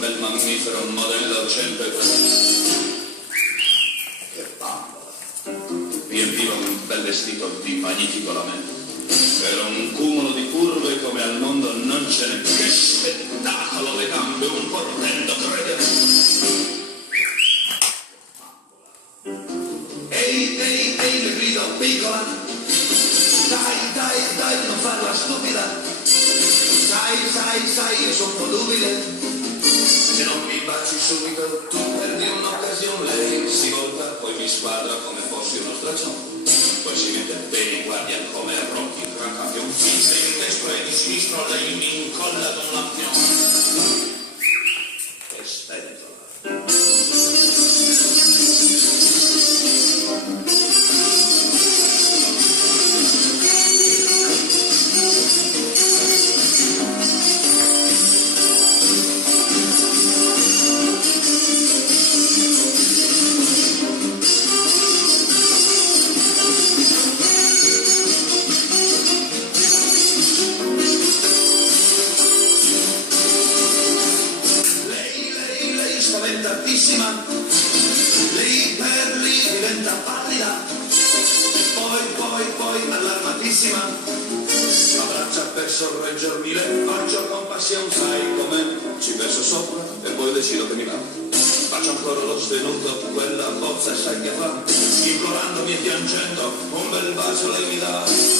un bel mammifero, un modello 103. Che bambola! Riempiva un bel vestito di magnifico lamento. Era un cumulo di curve come al mondo non ce n'è. Che spettacolo le gambe, un portento credere. Ehi, ehi, ehi, le grido, piccola. Dai, non farla stupida. Sai, io sono volubile. Se non mi baci subito, tu perdi un'occasione. Lei si volta, poi mi squadra come fossi uno straccione. Poi si mette bene in guardia come Rocky, gran campione. Finse in destro e di sinistro, lei mi incolla da un lampione. Che stento. Spaventatissima, lì per lì diventa pallida, poi allarmatissima, abbraccia per sorreggermi, le faccio compassione, sai com'è, ci penso sopra e poi decido che mi va. Faccio ancora lo svenuto, quella bozza sai che fa, implorandomi e piangendo, un bel bacio lei mi dà.